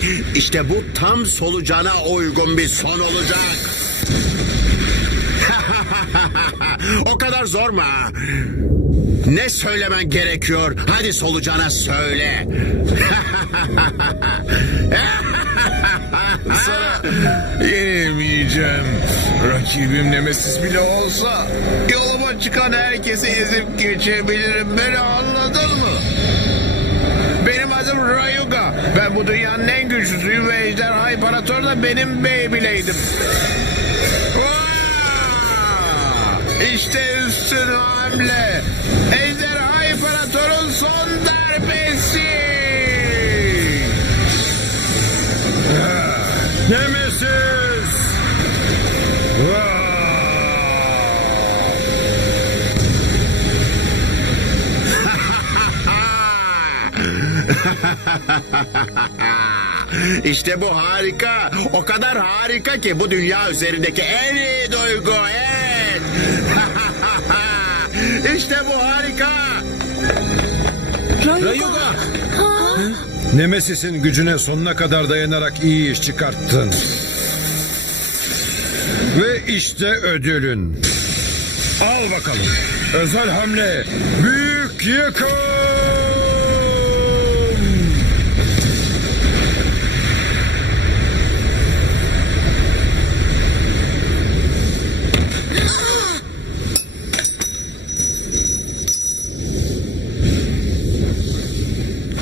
İşte bu tam solucana uygun bir son olacak. o kadar zor mu? Ne söylemen gerekiyor? Hadi solucana söyle. Sana yenilmeyeceğim. Rakibim Nemesis bile olsa yoluma çıkan herkesi ezip geçebilirim. Beni Rayuga. Ben bu dünyanın en güçlüsüyüm ve Ejderha İmparator da benim Beyblade'im. İşte üstün hamle. Ejderha İmparator'un son darbesi. Nemesis! işte bu harika. O kadar harika ki bu dünya üzerindeki en iyi duygu. Evet. işte bu harika. Rayuga! Nemesis'in gücüne sonuna kadar dayanarak iyi iş çıkarttın. Ve işte ödülün. Al bakalım. Özel hamle. Büyük yıkım.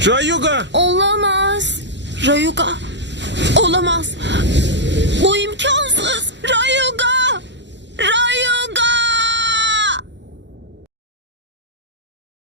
Rayuga! Olamaz. Rayuga. Olamaz.